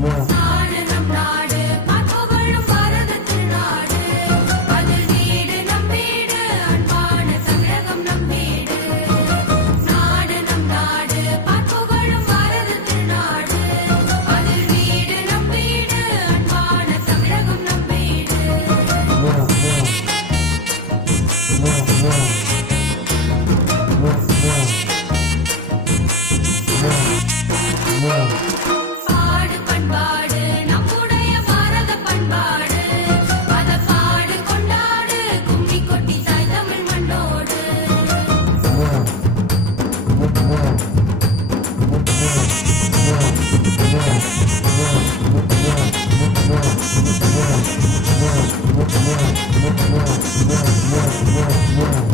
நாடு நம் நாடு பார்ப்புகழும் பாரத திருநாடு அதில் வீடு நம் வீடு அன்பான தமிழகம் நம் வீடு நாடு நம் நாடு பார்ப்புகழும் பாரத திருநாடு அதில் வீடு நம் வீடு அன்பான தமிழகம் நம் வீடு பாடு பண்பாடு நம்முடைய பாரத பண்பாடு அத பாடு கொண்டாடு கும்மி கொட்டி தாய் தமிழ் மண்ணோடு Yeah.